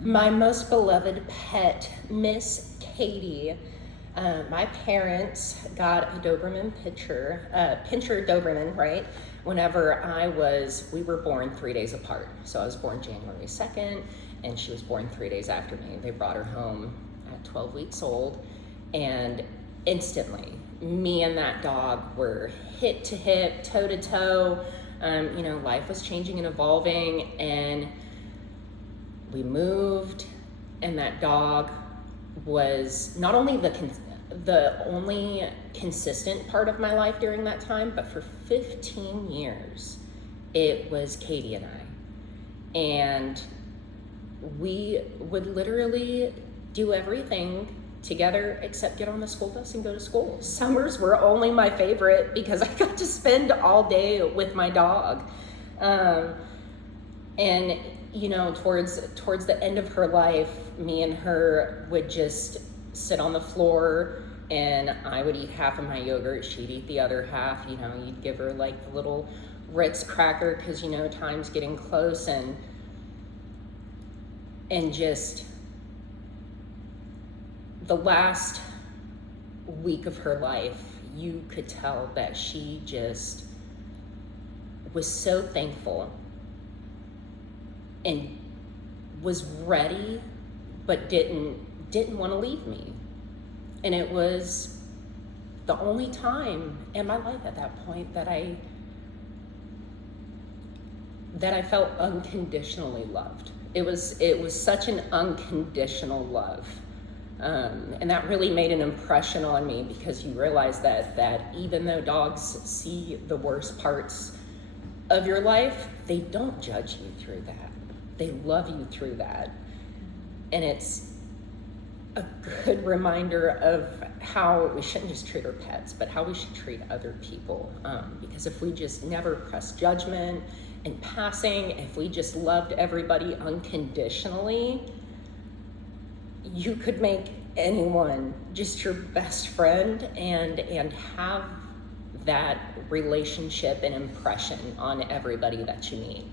My most beloved pet, Miss Katie. My parents got a Doberman Pinscher Doberman, right? We were born 3 days apart. So I was born January 2nd, and she was born 3 days after me. They brought her home at 12 weeks old, and instantly, me and that dog were hip to hip, toe to toe. Life was changing and evolving, and we moved, and that dog was not only the only consistent part of my life during that time, but for 15 years, it was Katie and I. And we would literally do everything together except get on the school bus and go to school. Summers were only my favorite because I got to spend all day with my dog. And towards the end of her life, me and her would just sit on the floor, and I would eat half of my yogurt, she'd eat the other half. You'd give her like the little Ritz cracker because time's getting close, and just the last week of her life, you could tell that she just was so thankful and was ready, but didn't want to leave me. And it was the only time in my life at that point that I felt unconditionally loved. It was such an unconditional love. And that really made an impression on me, because you realize that even though dogs see the worst parts of your life, they don't judge you through that. They love you through that. And it's a good reminder of how we shouldn't just treat our pets, but how we should treat other people. Because if we just never press judgment and passing, if we just loved everybody unconditionally, you could make anyone just your best friend and have that relationship and impression on everybody that you meet.